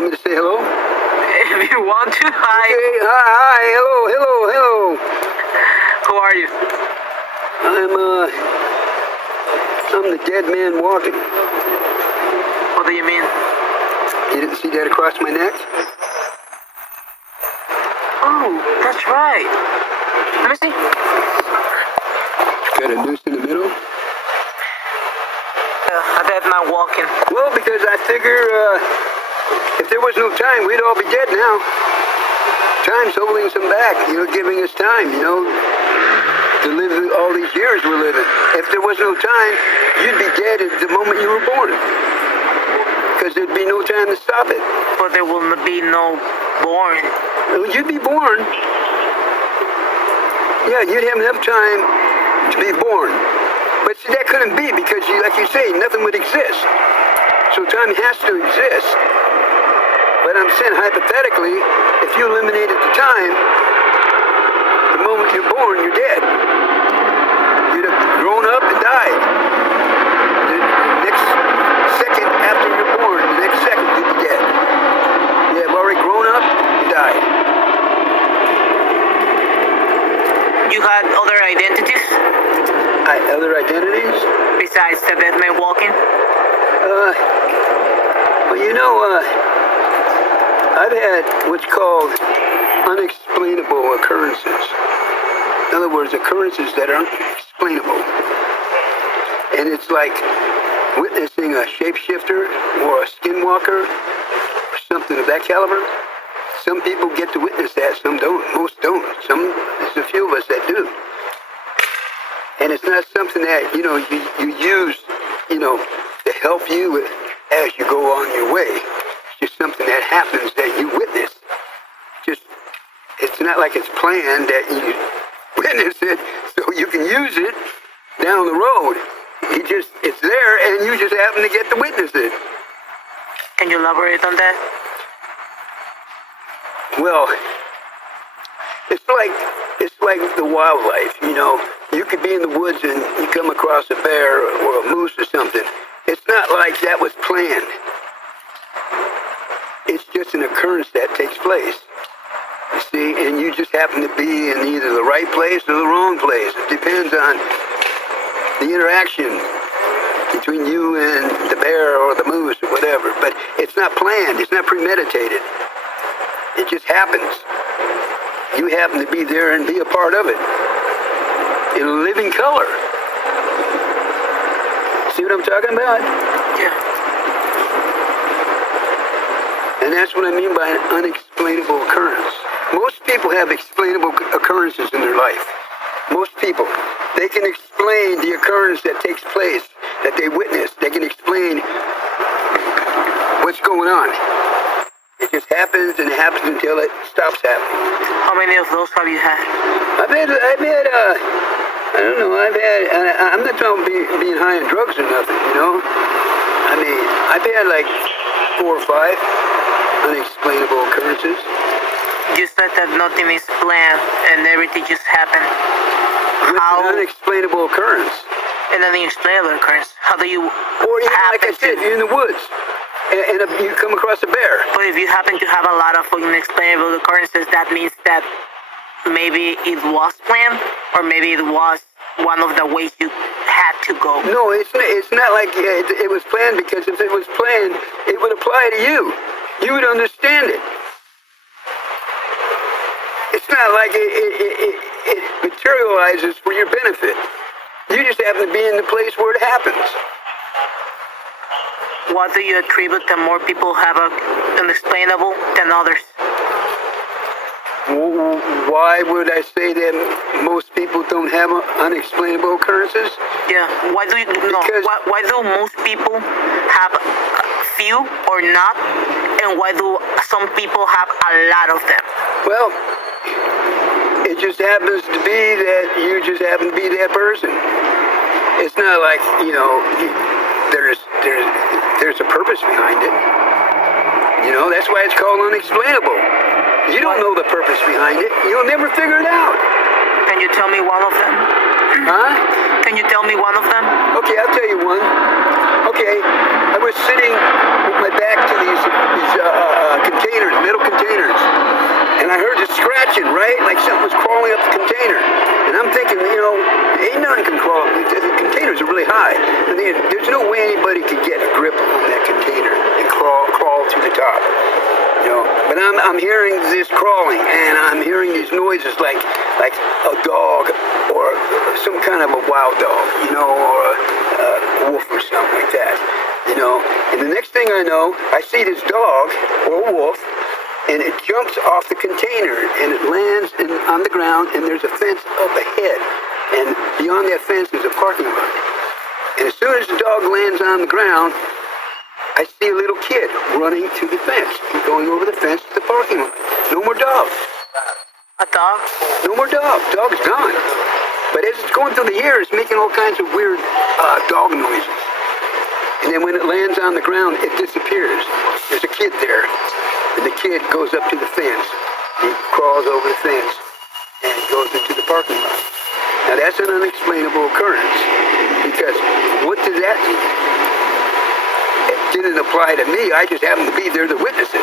want me to say hello? If you want to, hi. Okay, hi, hello. Who are you? I'm the dead man walking. What do you mean? You didn't see that across my neck? Oh, that's right. Let me see. Got a noose in the middle? A dead man walking. Well, because I figure, if there was no time, we'd all be dead now. Time's holding us back, giving us time, to live all these years we're living. If there was no time, you'd be dead at the moment you were born. Because there'd be no time to stop it. But there will be no born. You'd be born. Yeah, you'd have enough time to be born. But see, that couldn't be because, like you say, nothing would exist. So time has to exist. But I'm saying, hypothetically, if you eliminated the time, the moment you're born, you're dead. You'd have grown up and died. The next second after you're born, the next second you'd be dead. You have already grown up and died. You had other identities? Other identities? Besides the dead man walking? Well, I've had what's called unexplainable occurrences. In other words, occurrences that are unexplainable. And it's like witnessing a shapeshifter or a skinwalker or something of that caliber. Some people get to witness that, some don't. Most don't. There's a few of us that do. And it's not something that, you use, to help you as you go on your way. It's just something that happens that you witness. It's not like it's planned that you witness it so you can use it down the road. It's there and you just happen to get to witness it. Can you elaborate on that? Well, it's like the wildlife, You could be in the woods and you come across a bear or a moose or something. It's not like that was planned. It's just an occurrence that takes place. You see, and you just happen to be in either the right place or the wrong place. It depends on the interaction between you and the bear or the moose or whatever. But it's not planned. It's not premeditated. It just happens. You happen to be there and be a part of it in living color. See what I'm talking about? Yeah. And that's what I mean by an unexplainable occurrence. Most people have explainable occurrences in their life. Most people. They can explain the occurrence that takes place, that they witness. They can explain what's going on. It just happens and it happens until it stops happening. How many of those have you had? I'm not talking about being high on drugs or nothing, I've had like 4 or 5 unexplainable occurrences. You said that nothing is planned and everything just happened. How? An unexplainable occurrence. An unexplainable occurrence. How do you like I said, you're in the woods and you come across a bear. But if you happen to have a lot of unexplainable occurrences, that means that maybe it was planned, or maybe it was one of the ways you had to go. No, it's not like it was planned, because if it was planned, it would apply to you. You would understand it. It's not like it materializes for your benefit. You just happen to be in the place where it happens. What do you attribute that more people have unexplainable than others? Why would I say that most people don't have unexplainable occurrences? Yeah. Why do most people have few or not, and why do some people have a lot of them? Well, it just happens to be that you just happen to be that person. It's not like, there's a purpose behind it. That's why it's called unexplainable. You don't know the purpose behind it. You'll never figure it out. Can you tell me one of them? Huh? Can you tell me one of them? Okay, I'll tell you one. Okay, I was sitting with my back to these shaking, right? Like something was crawling up the container. And I'm thinking, ain't nothing can crawl. The containers are really high. And there's no way anybody could get a grip on that container and crawl to the top. But I'm hearing this crawling, and I'm hearing these noises like a dog or some kind of a wild dog, or a wolf or something like that, And the next thing I know, I see this dog or a wolf, and it jumps off the container, and it lands on the ground, and there's a fence up ahead, and beyond that fence is a parking lot. And as soon as the dog lands on the ground, I see a little kid running to the fence, going over the fence to the parking lot. No more dog. A dog? No more dog. Dog's gone. But as it's going through the air, it's making all kinds of weird dog noises. And then when it lands on the ground, it disappears. There's a kid there. And the kid goes up to the fence. He crawls over the fence and goes into the parking lot. Now that's an unexplainable occurrence. Because what does that mean? It didn't apply to me. I just happened to be there to witness it.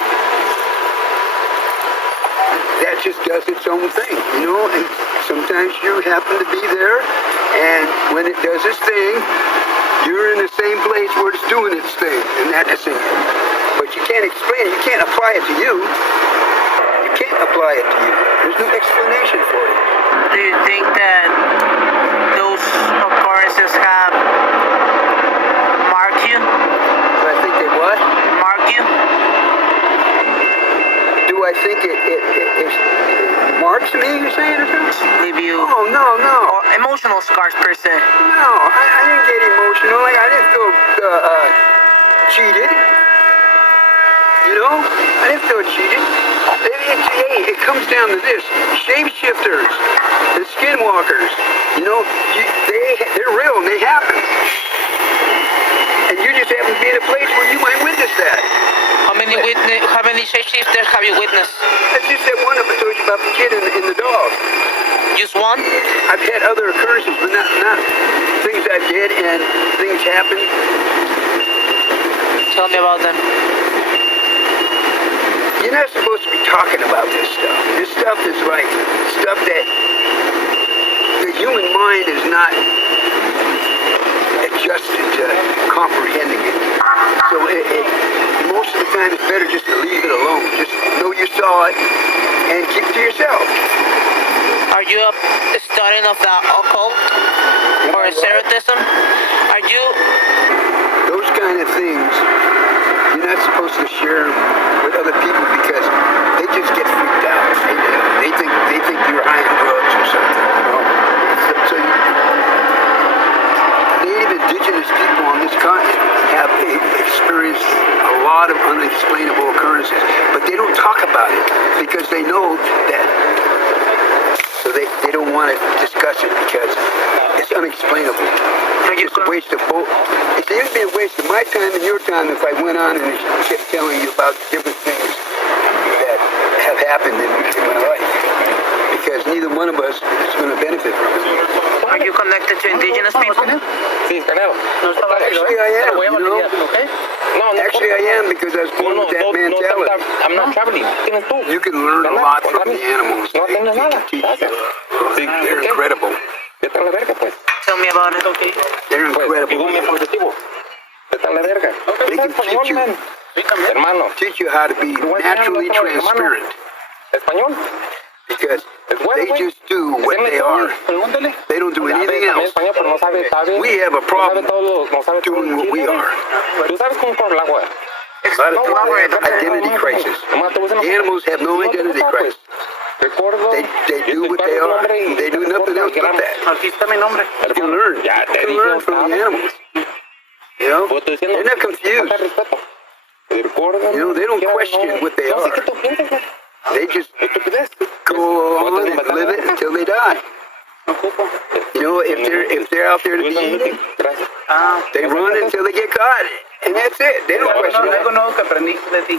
That just does its own thing, and sometimes you happen to be there, and when it does its thing, you're in the same place where it's doing its thing, and that's it. But you can't explain it. You can't apply it to you. You can't apply it to you. There's no explanation for it. Do you think that those occurrences have marked you? Do I think they what? Mark you? Do I think it marks me, you're saying, or something? Leave you? Oh, no. Or emotional scars per se? No, I didn't get emotional. Like, I didn't feel cheated. I didn't feel cheated. It comes down to this. Shapeshifters, the skinwalkers, they're real and they happen. And you just happen to be in a place where you might witness that. How many shapeshifters have you witnessed? That's just that one I told you about the kid and the dog. Just one? I've had other occurrences, but not things I did and things happen. Tell me about them. You're not supposed to be talking about this stuff. This stuff is like stuff that the human mind is not adjusted to comprehending it. So most of the time it's better just to leave it alone. Just know you saw it and keep it to yourself. Are you a student of the occult or esotericism? Are you? Those kind of things, you're not supposed to share with other people because they just get freaked out. They think you're high on drugs or something. So Native indigenous people on this continent have experienced a lot of unexplainable occurrences, but they don't talk about it because they know that. So they don't want to discuss it because it's unexplainable. It's just a waste of both. It would be a waste of my time and your time if I went on and kept telling you about different things that have happened in my life. Because neither one of us is going to benefit from it. Are you connected to indigenous people? Actually, I am. Actually, I am because I was born with that mentality. I'm not traveling. You can learn a lot from the animals. They can teach you. They're incredible. Tell me about it. They're incredible. They can teach you how to be naturally transparent. Because they just do what they are. They don't do anything else. We have a problem doing what we are. Identity crisis. Animals have no identity crisis. They do what they are. They do nothing else but that. You can learn. You can learn from the animals. They're not confused. They don't question what they are. They just go on and live it until they die. If they're out there to be eaten, they run until they get caught, and that's it. They don't question it.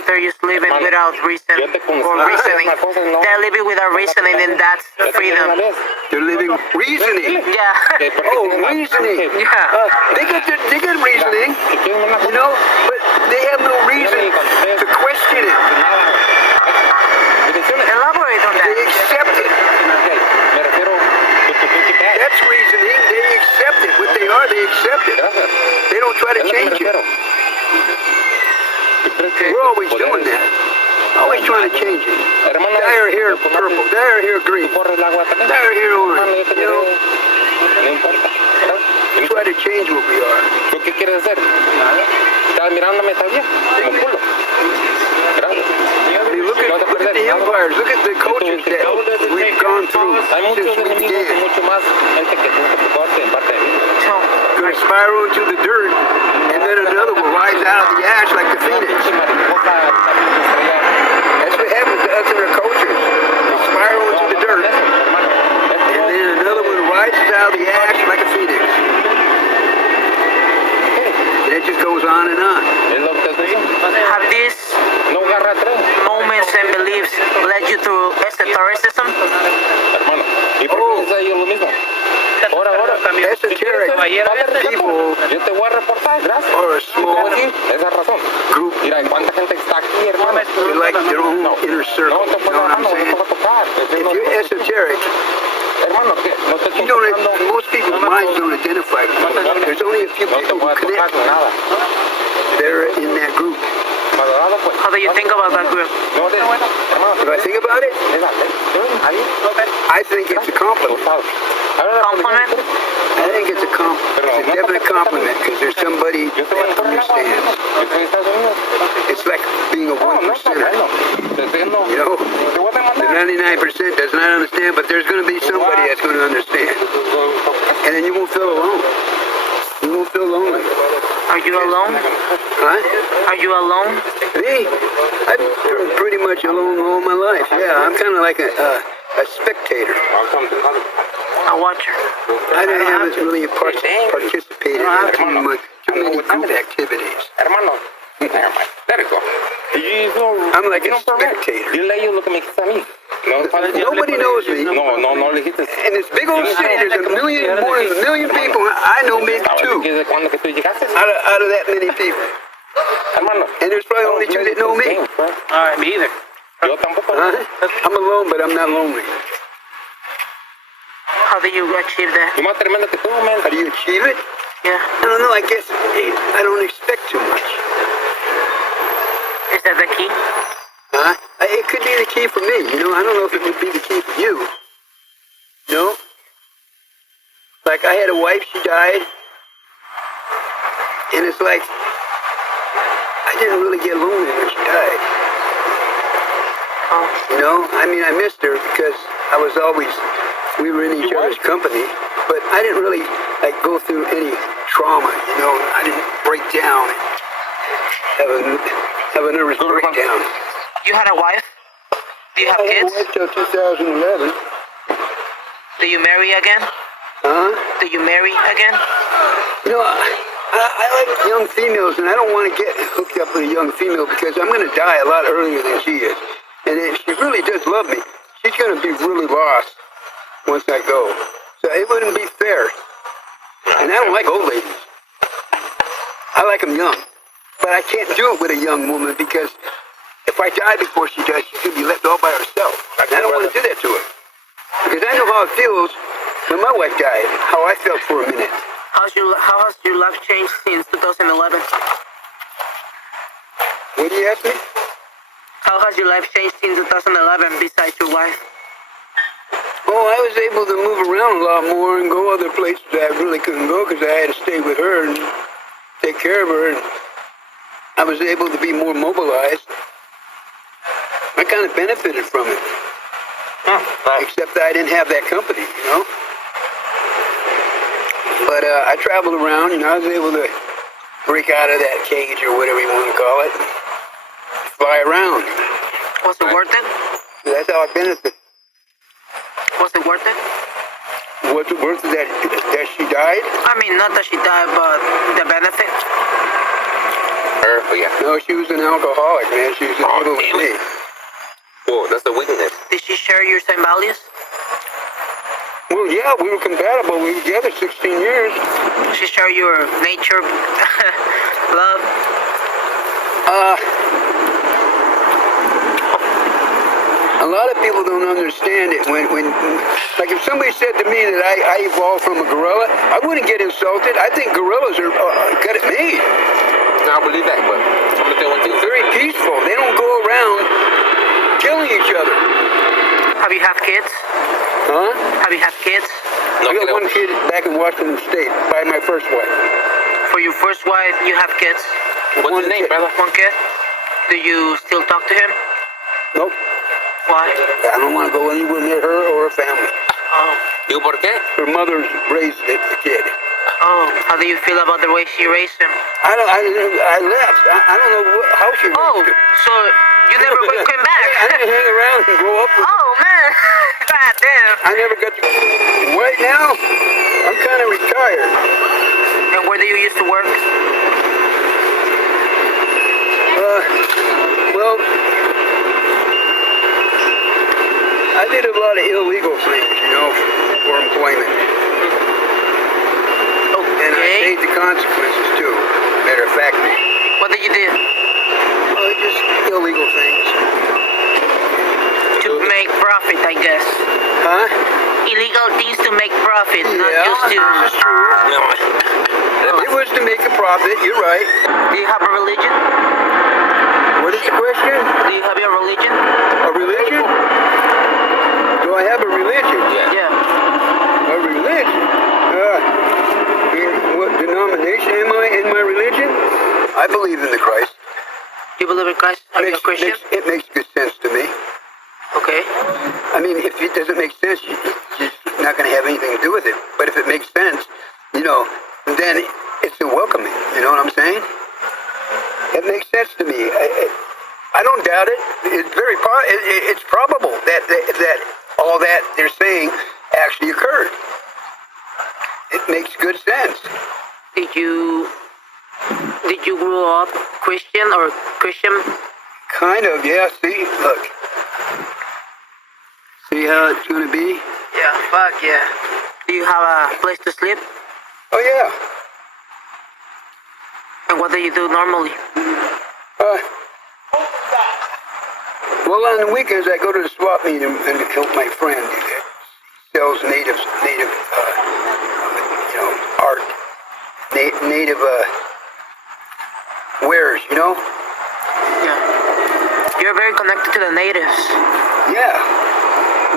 They're just living without reason or reasoning. They're living without reasoning, and that's freedom. They're living reasoning. Yeah. Oh, reasoning. Yeah. They get reasoning, but they have no reason to question it. Elaborate on that. They accept We're always doing that. Always trying to change it. Hermano, Dye our hair purple, dye our hair green, corre el agua también. dye our hair Hermano, orange. yo te You know, miré. No importa. we try to change what we are. ¿Tú qué quieres hacer? ¿Estás mirándome también? Como culo. Gracias. I mean, look at the empires, look at the cultures that we've gone through Hay muchos since we enemigos y began. mucho más gente que tú te corte en parte de mí. Going to spiral into the dirt, and then another will rise out of the ash like the phoenix. That's what happens to us in our culture. We spiral into the dirt, and then another one rises out of the ash like a phoenix. And it just goes on and on. Es lo que te digo. Have these No agarra atrás. moments and beliefs led you to esotericism? Hermano, ¿y por qué dices ellos lo mismo? Ahora, Esoteric people yo te voy a reportar, gracias. are a small Esa razón. group. Mira, ¿cuánta gente está aquí, hermano? They like their own inner circle. No You te know what I'm no te saying? va a tocar. If you're esoteric, Hermano, ¿qué? No te you estoy don't. tocando. Most people's minds don't identify with it. There's only a few No te people voy who a tocar connect. nada. They're in that group. Madurado, pues. How do you think about that group? No, hermano, If I think about it, es la ley. I think it's a compliment. Compliment? I think it's a definite compliment because there's somebody Yo estoy en that understands. Yo estoy en Estados Unidos. It's like being a No, one no está percenter. bueno. Te estoy diciendo, You know, te voy a the demandar. 99% does not understand, but there's going to be somebody that's going to understand, and then you won't feel alone. You won't feel lonely. Are you alone? Huh? Are you alone? Me? I've been pretty much alone all my life. Yeah, I'm kind of like a spectator. A watcher. I haven't really participated in too many group activities. Hermano, let it go. I'm like a spectator. Dile a ellos lo que me dijiste a mí. Nobody knows me. No le dijiste. In this big old city, there's more than a million people. I know maybe two ¿Desde cuándo que tú llegaste? out of that many people. Hermano. And there's probably only two that know me. Me either. Yo tampoco. Huh? I'm alone, but I'm not lonely. How do you achieve that? Tú más tremendo que tú, man. How do you achieve it? Yeah. I don't know. I guess I don't expect too much. Is that the key? Huh? It could be the key for me. You know, I don't know if it would be the key for you. You know? Like I had a wife, she died. And it's like, I didn't really get lonely when she died. Oh. You know? I mean, I missed her because we were in each other's company. But I didn't really, like, go through any trauma, you know? I didn't break down and have a nervous breakdown. You had a wife? Do you have I had a kids? wife till 2011. Do you marry again? Huh? Do you marry again? You know, I like young females, and I don't want to get hooked up with a young female because I'm going to die a lot earlier than she is. And if she really does love me, she's going to be really lost once I go. So it wouldn't be fair. And I don't like old ladies. I like them young. But I can't do it with a young woman because if I die before she dies, she's going to be left all by herself. And I don't want to do that to her. Because I know how it feels when my wife died, how I felt for a minute. How has your life changed since 2011? What do you ask me? How has your life changed since 2011 besides your wife? Oh, I was able to move around a lot more and go other places that I really couldn't go because I had to stay with her and take care of her. And I was able to be more mobilized. I kind of benefited from it. Except that I didn't have that company, you know? But I traveled around, you know, I was able to break out of that cage or whatever you want to call it. Fly around. Was it worth it? That's how I benefit. Was it worth it? What's it worth that she died? I mean, not that she died, but the benefit. Yeah. No, she was an alcoholic, man. She was able with me. Whoa, that's the weakness. Did she share your same values? Well, yeah, we were compatible. We were together 16 years. She share your nature, love? A lot of people don't understand it. When like if somebody said to me that I evolved from a gorilla, I wouldn't get insulted. I think gorillas are got it made. No, I believe that, but I'm going to tell one thing. Very Have you had kids? Huh? Have you had kids? No I got creo. one kid back in Washington State by my first wife. For your first wife, you have kids? What's his name, brother? One kid? Do you still talk to him? Nope. Why? I don't want to go anywhere near her or her family. Oh. ¿Y por qué? Her mother raised the kid. Oh, how do you feel about the way she raised him? I left. I don't know how she raised Oh, him. so you never came back? I didn't hang around and grow up with her. Oh, man. God damn. I never got to. Right now, I'm kind of retired. And where do you used to work? Well, I did a lot of illegal things, for employment. And I Okay. paid the consequences too. Matter of fact, What did you do? just illegal things. To make profit, I guess. Huh? Illegal things to make profit, not Yeah, just to... this is true. No. It was to make a profit. You're right. Do you have a religion? What is the question? Do you have your religion? A religion? Do I have a religion? Yeah. A religion? In what denomination am I in my religion? I believe in the Christ. You believe in Christ? Are you a Christian? It makes good sense to me. Okay. I mean, if it doesn't make sense, you're not going to have anything to do with it. But if it makes sense, then it's a welcoming. You know what I'm saying? It makes sense to me. I don't doubt it. It's probable that all that they're saying actually occurred. It makes good sense. Did you grow up Christian or Christian? Kind of, yeah. See, look. See how it's going to be? Yeah, fuck yeah. Do you have a place to sleep? Oh, yeah. And what do you do normally? Well, on the weekends, I go to the swap meet and help my friend that sells native art, native wares, Yeah. You're very connected to the natives. Yeah.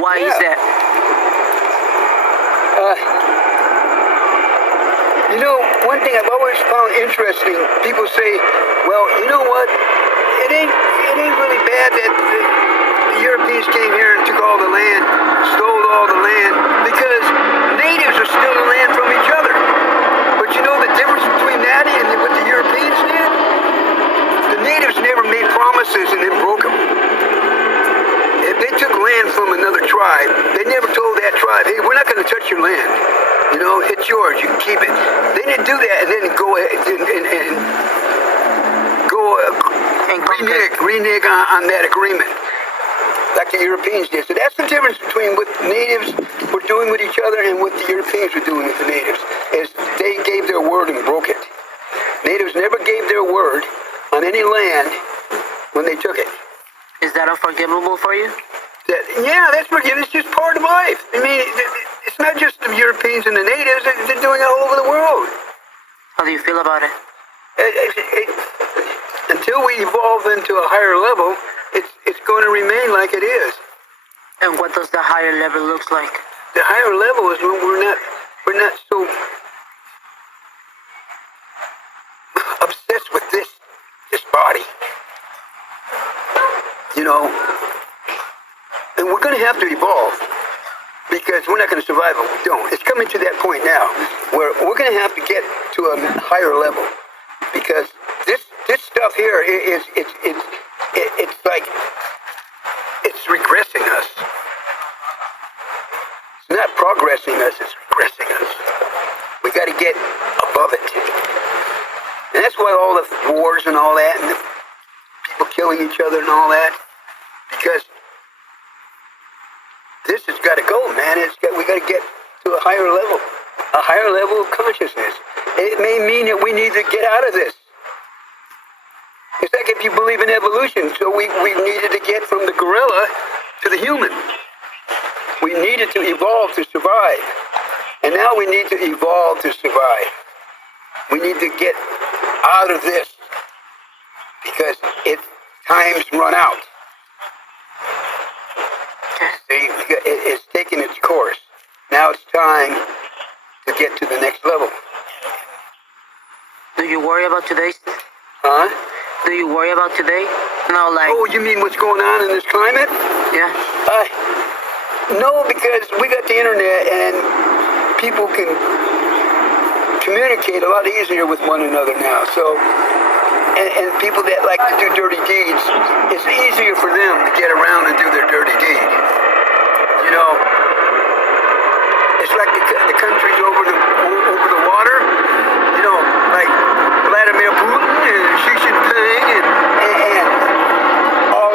Why is Yeah. that? One thing I've always found interesting, people say, well, you know what? It ain't really bad that the Europeans came here and took all the land, stole all the land, because natives are stealing land from each other. But you know the difference between that and what the Europeans did? The natives never made promises and then broke them. If they took land from another tribe, they never told that tribe, hey, we're not going to touch your land. It's yours. You can keep it. They didn't do that and then go ahead and renege on that agreement like the Europeans did. So that's the difference between what natives were doing with each other and what the Europeans were doing with the natives, is they gave their word and broke it. Natives never gave their word on any land when they took it. Is that unforgivable for you? That's forgiveness. It's just part of life. I mean, it's not just the Europeans and the natives. They're doing it all over the world. How do you feel about it? Until we evolve into a higher level, it's going to remain like it is. And what does the higher level looks like? The higher level is when we're not so obsessed with this body. And we're going to have to evolve because we're not going to survive if we don't. It's coming to that point now where we're going to have to get to a higher level because this stuff here it's like it's regressing us. It's not progressing us, it's regressing us. We got to get above it. And that's why all the wars and all that and the people killing each other and all that, because this has got to go, man. We got to get to a higher level of consciousness. It may mean that we need to get out of this. It's like if you believe in evolution, so we needed to get from the gorilla to the human. We needed to evolve to survive. And now we need to evolve to survive. We need to get out of this because time's run out. Okay. See, we course. Now it's time to get to the next level. Do you worry about today? Huh? Do you worry about today? No, like... Oh, you mean what's going on in this climate? Yeah. No, because we got the internet and people can communicate a lot easier with one another now. So, and people that like to do dirty deeds, it's easier for them to get around and do their dirty deed. You know, it's like the countries over the water. You know, like Vladimir Putin and Xi Jinping and all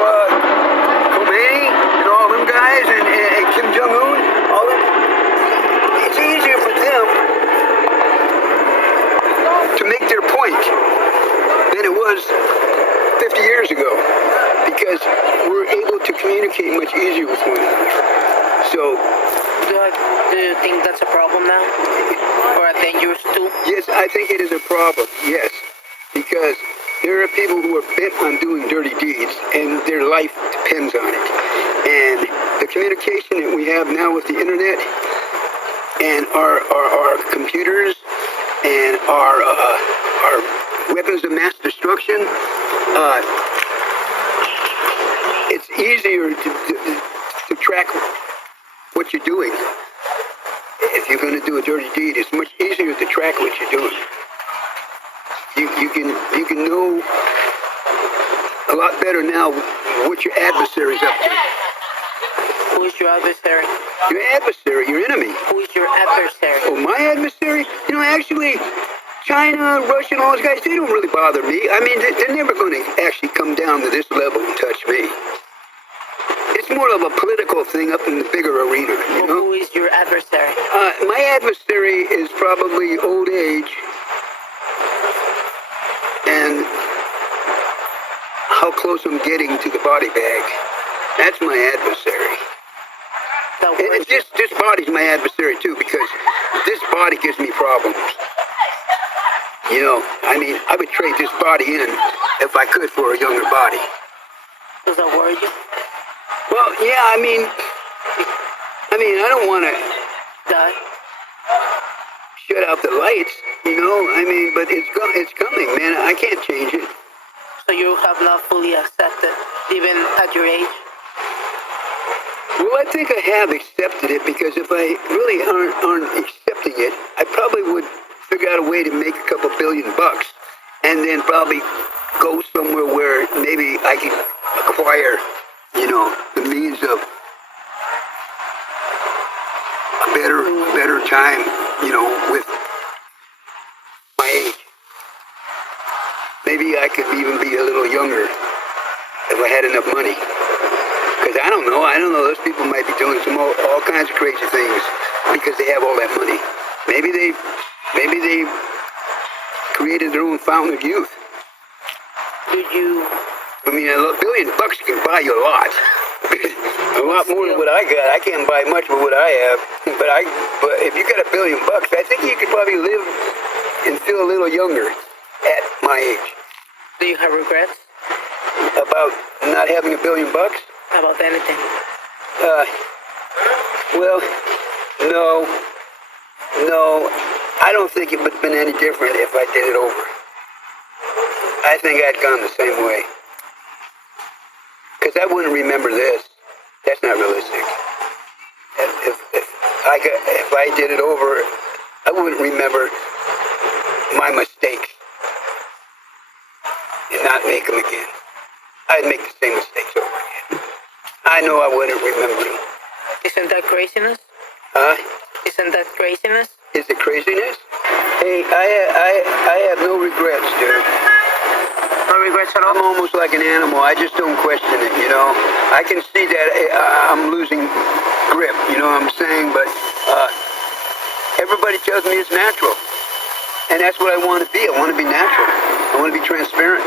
Khomeini and all them guys and Kim Jong-un, all them. It's easier for them to make their point than it was 50 years ago, because we're able to communicate much easier with one another. So, Do you think that's a problem now? Or a dangerous tool? yes, I think it is a problem, yes, because there are people who are bent on doing dirty deeds and their life depends on it. And the communication that we have now with the internet and our computers and our weapons of mass destruction, it's easier to track what you're doing. If you're going to do a dirty deed, it's much easier to track what you're doing. You can know a lot better now what your adversary's up to. Who is your adversary? Your adversary, your enemy. Who is your adversary? Oh, my adversary? You know, actually, China, Russia, and all those guys, they don't really bother me. I mean, they're never going to actually come down to this level and touch me. It's more of a political thing up in the bigger arena, you know? Who is your adversary? My adversary is probably old age and how close I'm getting to the body bag. That's my adversary. And this body's my adversary too, because this body gives me problems. You know, I mean, I would trade this body in if I could for a younger body. Does that worry you? Well, yeah, I mean, I don't want to Die? shut out the lights, you know. I mean, but it's coming, man. I can't change it. So you have not fully accepted, even at your age? Well, I think I have accepted it, because if I really aren't accepting it, I probably would figure out a way to make a couple $1 billion and then probably go somewhere where maybe I can acquire, you know, the means of a better time, you know, with my age. Maybe I could even be a little younger if I had enough money. Because I don't know, those people might be doing all kinds of crazy things because they have all that money. Maybe they created their own fountain of youth. I mean, $1 billion can buy you a lot. A lot more than what I got. I can't buy much with what I have. But if you got $1 billion, I think you could probably live and feel a little younger at my age. Do you have regrets? About not having $1 billion? About anything? Well, no. I don't think it would have been any different if I did it over. I think I'd gone the same way. Because I wouldn't remember this. That's not realistic. If I did it over, I wouldn't remember my mistakes and not make them again. I'd make the same mistakes over again. I know I wouldn't remember them. Isn't that craziness? Huh? Isn't that craziness? Is it craziness? Hey, I have no regrets, dude. No regrets at all? I'm almost like an animal. I just don't question it, you know. I can see that I'm losing grip, you know what I'm saying? But everybody tells me it's natural. And that's what I want to be. I want to be natural. I want to be transparent.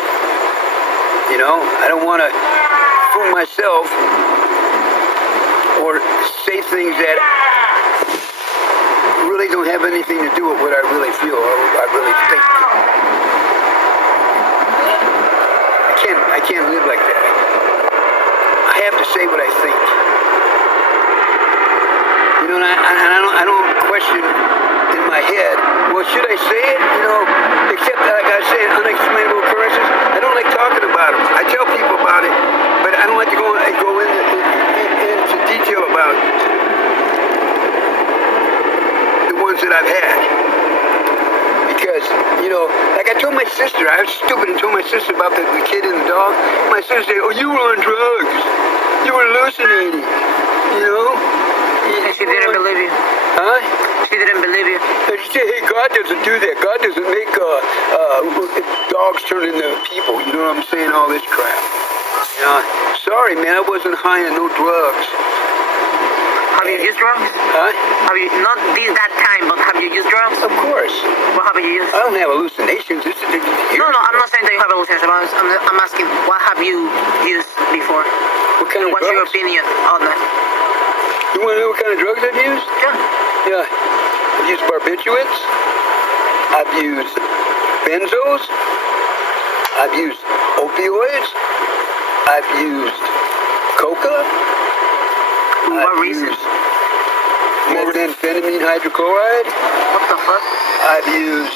You know, I don't want to fool myself or say things that really don't have anything to do with what I really feel or what I really think. I can't live like that. I have to say what I think. You You know, and I don't question in my head, well, should I say it? You know, except like I say, unexplainable occurrences. I don't like talking about them. I tell people about it, but I don't like to go into detail about the ones that I've had. Because, you know, like I told my sister, I was stupid and told my sister about the kid and the dog. My sister said, oh, you were on drugs. You were hallucinating. You know? And she didn't believe you. Huh? She didn't believe you. And she said, hey, God doesn't do that. God doesn't make dogs turn into people. You know what I'm saying? All this crap. Sorry, man, I wasn't high on no drugs. Have you used drugs? Huh? Have you, not that time, but have you used drugs? Of course. What have you used? I don't have hallucinations. No, I'm not saying that you have hallucinations. I'm asking, what have you used before? What kind of What's drugs? your opinion on that? You want to know what kind of drugs I've used? Yeah. Yeah. I've used barbiturates. I've used benzos. I've used opioids. I've used coca. What reason? Methamphetamine hydrochloride. What the fuck? I've used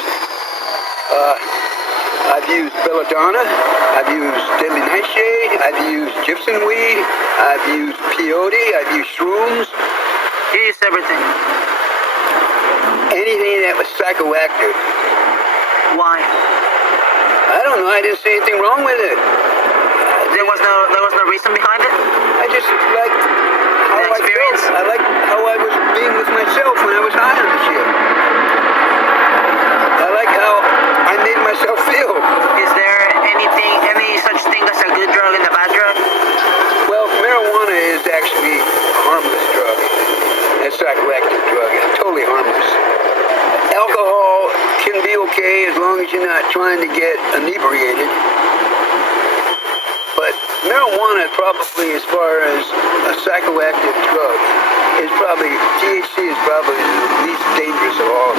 belladonna. I've used deadly nightshade. I've used gypsum weed. I've used peyote. I've used shrooms. You used everything. Anything that was psychoactive. Why? I don't know. I didn't see anything wrong with it. There was no reason behind it? I just liked how The experience? I liked how I was being with myself when I was high on the shit. I like how I made myself feel. Is there any such thing as a good drug and a bad drug? Well, marijuana is actually a harmless drug. It's a psychoactive drug. It's totally harmless. Alcohol can be okay as long as you're not trying to get inebriated. But marijuana probably, as far as a psychoactive drug, is probably, THC is probably the least dangerous of all.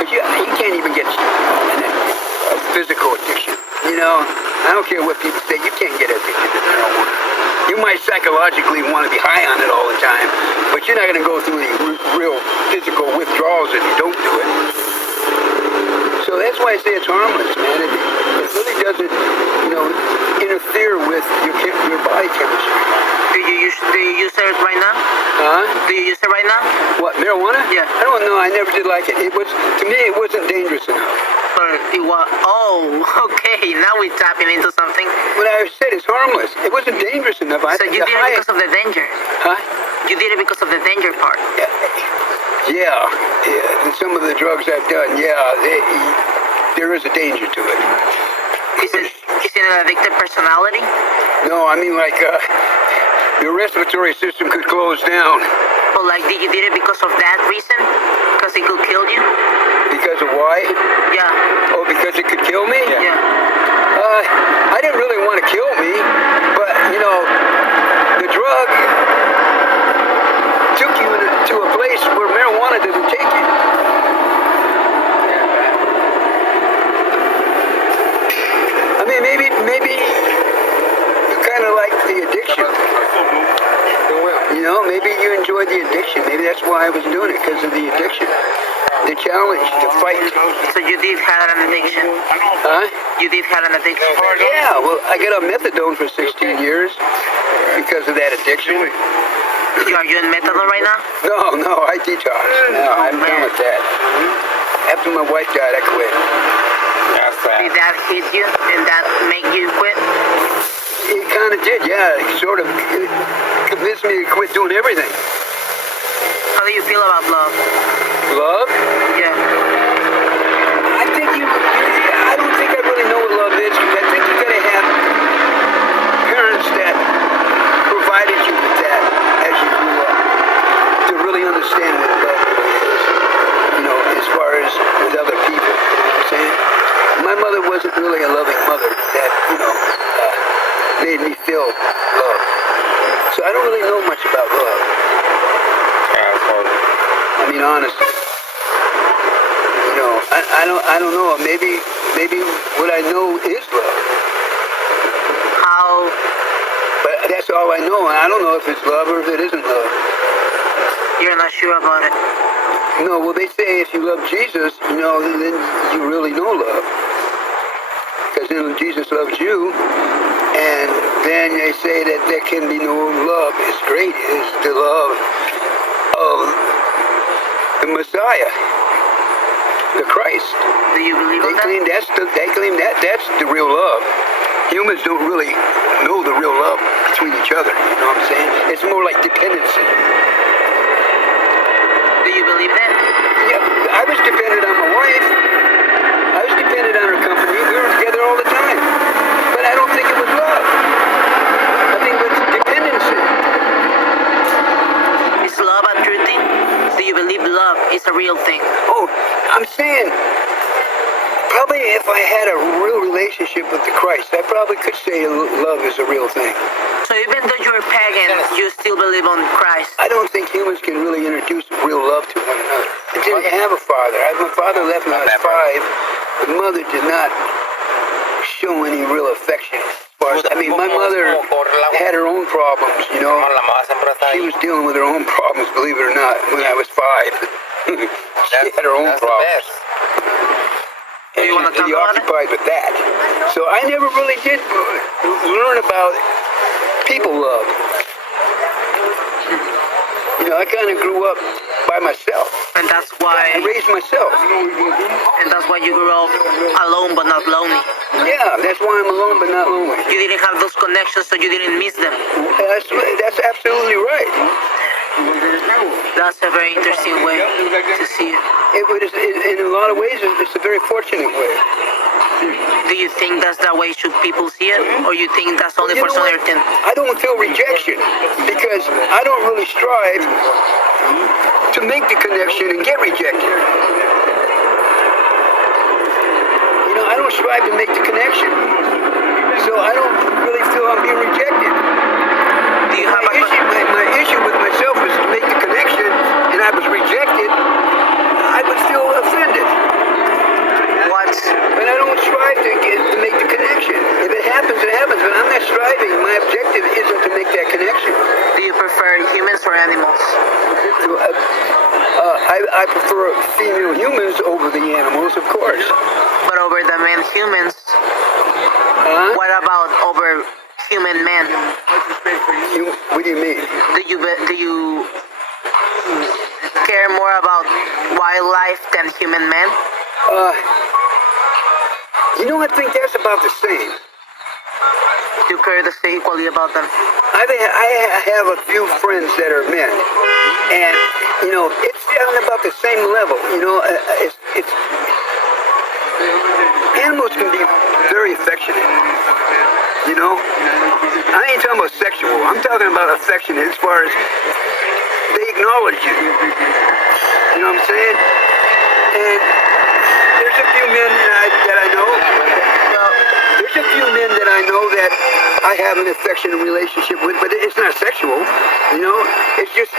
Because you can't even get a physical addiction. You know, I don't care what people say, you can't get addicted to marijuana. You might psychologically want to be high on it all the time, but you're not going to go through any real physical withdrawals if you don't do it. So that's why I say it's harmless, man. It really doesn't, you know, interfere with your body chemistry. Do you use it right now? Huh? Do you use it right now? What, marijuana? Yeah. I don't know. I never did like it. To me, it wasn't dangerous enough. But it was. Oh, okay. Now we're tapping into something. What I said is harmless. It wasn't dangerous enough. So you did it because of the danger. Huh? You did it because of the danger part. Yeah. And some of the drugs I've done, there is a danger to it. Is it an addicted personality? No, I mean like your respiratory system could close down. But like, did you did it because of that reason? Because it could kill you? Because of why? Yeah. Oh, because it could kill me? Yeah. I didn't really want to kill me, but you know, the drug took you to a place where marijuana doesn't take you. I mean, maybe you kind of like the addiction. You know, maybe you enjoyed the addiction. Maybe that's why I was doing it, because of the addiction. The challenge, the fight. So you did have an addiction? Huh? You did have an addiction? Yeah, well, I got on methadone for 16 years because of that addiction. Are you in methadone right now? No, I detox. No, I'm done with that. After my wife died, I quit. Did that hit you and that make you quit? It kind of did, yeah. It sort of convinced me to quit doing everything. How do you feel about love? Love? Yeah. I don't think I really know what love is. I think you gotta have parents that provided you with that as you grew up to really understand what love really is. You know, as far as with other people. You know what I'm saying? My mother wasn't really a loving mother that, you know, made me feel love. So I don't really know much about love. I mean, honestly. You know, I don't know. Maybe what I know is love. How? But that's all I know, and I don't know if it's love or if it isn't love. You're not sure about it. No, well, they say if you love Jesus, then you really know love. Because then Jesus loves you, and then they say that there can be no love as great as the love of the Messiah, the Christ. Do you believe They in that? claim that's the real love. Humans don't really know the real love between each other. You know what I'm saying? It's more like dependency. Do you believe that? Yeah, I was dependent on my wife. I was dependent on her company. We were together all the time. But I don't think it was love. I think it was dependency. Is love a true thing? Do you believe love is a real thing? Oh, I'm saying, probably if I had a real relationship with the Christ, I probably could say love is a real thing. So even though you're pagan, you still believe on Christ? I don't think humans can really introduce real love to one another. I didn't have a father. My father left when I was 5. My mother did not show any real affection. I mean, my mother had her own problems, She was dealing with her own problems, believe it or not, when I was 5. She had her own problems. And You wanna she was talk about it? occupied with that. So I never really did learn about people love. I kind of grew up by myself. And that's why I raised myself. you grew up alone but not lonely. Yeah, that's why I'm alone but not lonely. You didn't have those connections, so you didn't miss them. That's absolutely right. That's a very interesting way to see it. In a lot of ways, it's a very fortunate way. Do you think that's the way should people see it, or you think that's only You for know what? certain? I don't feel rejection because I don't really strive to make the connection and get rejected. I don't strive to make the connection, so I don't really feel I'm being rejected. Do you have My issue with myself is to make the connection, and I was rejected. I would feel offended. what? But I don't strive to make the connection. If it happens, it happens. But I'm not striving. My objective isn't to make that connection. Do you prefer humans or animals? I prefer female humans over the animals, of course. But over the men humans, what about over human men? What do you mean? Do you care more about wildlife than human men? I think that's about the same. You care the same equally about them? I have a few friends that are men, and it's on about the same level. It's animals can be very affectionate. I ain't talking about sexual. I'm talking about affectionate as far as they acknowledge you. You know what I'm saying? And there's a few men that I know. There's a few men that I know that I have an affectionate relationship with, but it's not sexual. It's just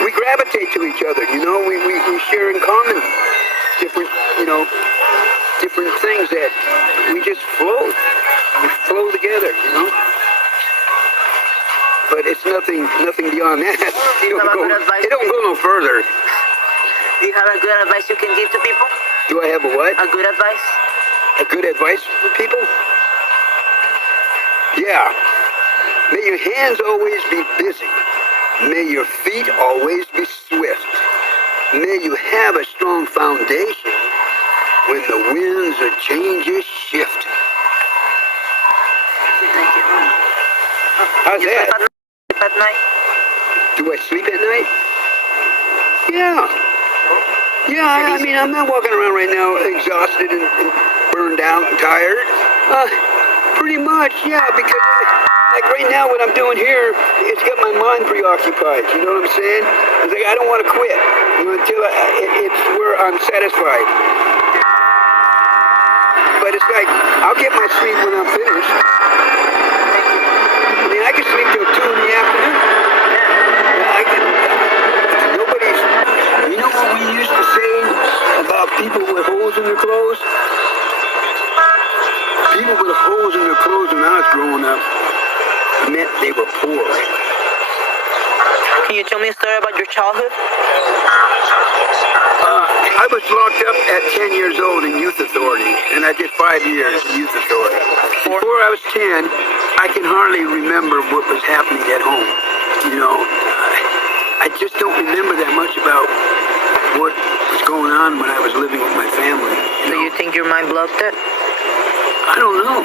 we gravitate to each other. We share in common different things that we just flow. We flow together. But it's nothing beyond that. Do you have a good advice? It don't go no further. Do you have a good advice you can give to people? Do I have a what? A good advice? A good advice for people? Yeah. May your hands always be busy. May your feet always be swift. May you have a strong foundation when the winds of changes shift. Thank you. How's You that? sleep at night? Do I sleep at night? Yeah. Yeah, I mean, I'm not walking around right now exhausted and burned out and tired. Pretty much, yeah, because like right now what I'm doing here, it's got my mind preoccupied. You know what I'm saying? It's like I don't want to quit until it's where I'm satisfied. But it's like, I'll get my sleep when I'm finished. I mean, I can sleep till 2 in the afternoon. You know what we used to say about people with holes in their clothes? People with holes in their clothes when I was growing up meant they were poor. Can Can you tell me a story about your childhood? I was locked up at 10 years old in youth authority, and I did 5 years in youth authority. Before I was 10, I can hardly remember what was happening at home. You know, I just don't remember that much about what was going on when I was living with my family. Do you think your mind blocked it? I don't know.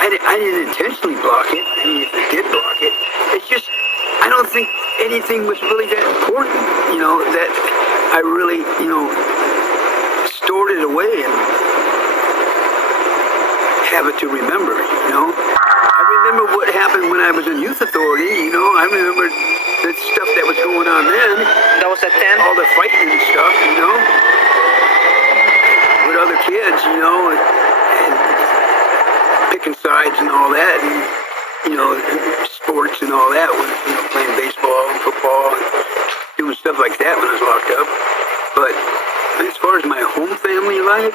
I didn't intentionally block it. I mean, if I did block it, it's just, I don't think anything was really that important, you know, that I really, you know, stored it away and have it to remember, you know. I remember what happened when I was in youth authority, you know. I remember the stuff that was going on then. That was at 10? All the fighting and stuff, you know. With other kids, you know, and picking sides and all that, and, you know, sports and all that, when, you know, playing baseball and football and doing stuff like that when I was locked up. But as far as my home family life,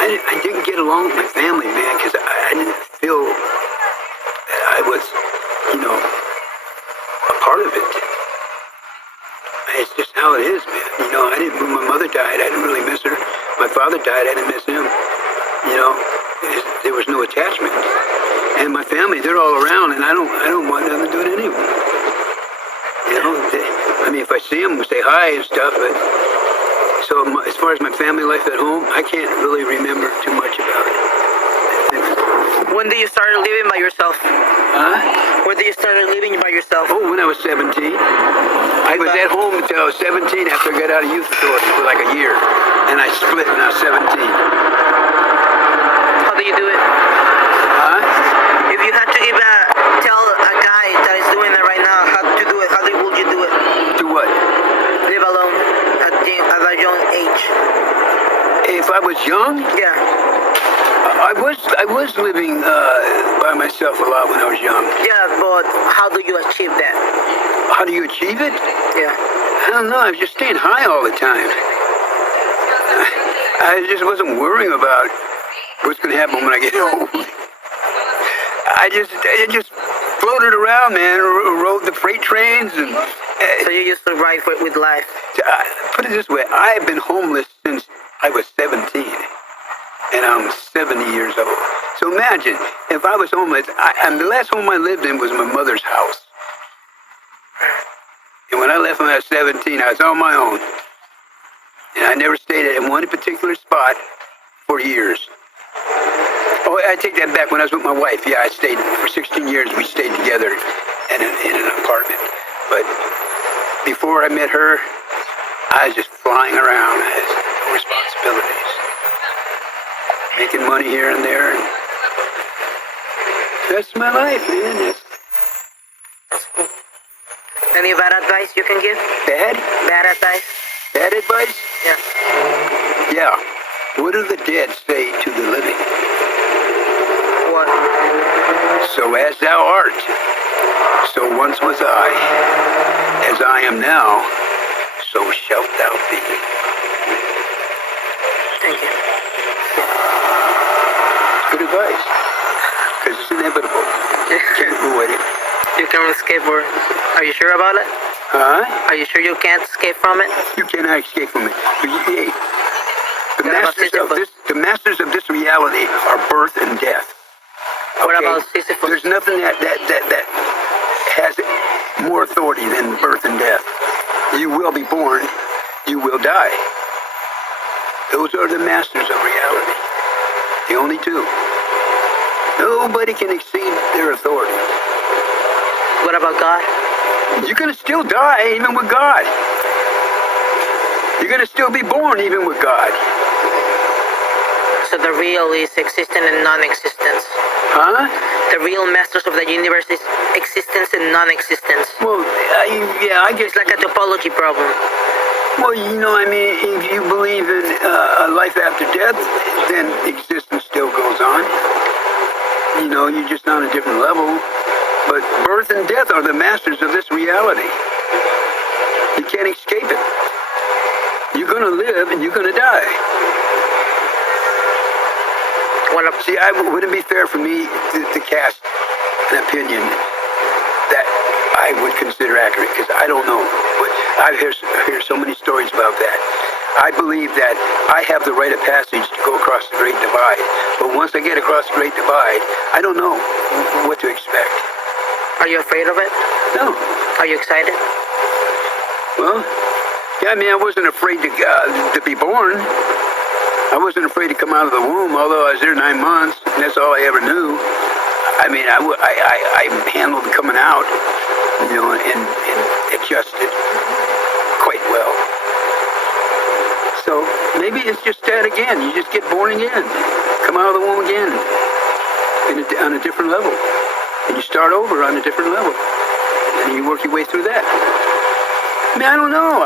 I didn't get along with my family, man, because I didn't feel that I was, you know, a part of it. It's just how it is, man. You know, when my mother died, I didn't really miss her. My father died, I didn't miss him. You know, there was no attachment. And my family, they're all around, and I don't want nothing to do with any of them. You know, I mean, if I see them, we say hi and stuff, but so as far as my family life at home, I can't really remember too much about it. When did you start living by yourself? Huh? When did you start living by yourself? Oh, when I was 17. I was at home until I was 17 after I got out of youth authority for like a year. And I split when I was 17. How do you do it? Huh? If you had to tell a guy that is doing it right now how to do it, how would you do it? Do what? Live alone at a young age. If I was young? Yeah. I was living by myself a lot when I was young. Yeah, but how do you achieve that? How do you achieve it? Yeah. I don't know. I was just staying high all the time. I just wasn't worrying about what's going to happen when I get old. I just floated around, man. Rode the freight trains and. So you used to ride with life. Put it this way: I have been homeless since I was 17. And I'm 70 years old. So imagine, if I was homeless, and the last home I lived in was my mother's house. And when I left when I was 17, I was on my own. And I never stayed at one particular spot for years. Oh, I take that back. When I was with my wife, yeah, I stayed for 16 years. We stayed together in an apartment. But before I met her, I was just flying around. I had no responsibilities. Making money here and there. And that's my life, man. That's cool. Any bad advice you can give? Bad? Bad advice? Bad advice? Yeah. Yeah. What do the dead say to the living? What? So as thou art, so once was I. As I am now, so shalt thou be. Thank you. Good advice. Because it's inevitable. Can't avoid it. You can escape, or are you sure about it? Huh? Are you sure you can't escape from it? You cannot escape from it. But hey, the What about the masters of this reality are birth and death. What Okay? about Sisyphus? There's nothing that has more authority than birth and death. You will be born. You will die. Those are the masters of reality. The only two. Nobody can exceed their authority. What about God? You're going to still die even with God. You're going to still be born even with God. So the real is existence and non-existence. Huh? The real masters of the universe is existence and non-existence. Well, yeah, I guess It's like a topology problem. Well, you know, I mean, if you believe in a life after death, then existence still goes on. You know, you're just on a different level. But birth and death are the masters of this reality. You can't escape it. You're going to live and you're going to die. See, it wouldn't be fair for me to cast an opinion that I I would consider accurate, because I don't know. But I've heard so many stories about that. I believe that I have the rite of passage to go across the Great Divide. But once I get across the Great Divide, I don't know what to expect. Are you afraid of it? No. Are you excited? Well, yeah, I mean, I wasn't afraid to be born. I wasn't afraid to come out of the womb, although I was there 9 months, and that's all I ever knew. I mean, I handled coming out, you know, and adjusted quite well. So maybe it's just that again. You just get born again, come out of the womb again, on a different level, and you start over on a different level, and you work your way through that. I mean, I don't know.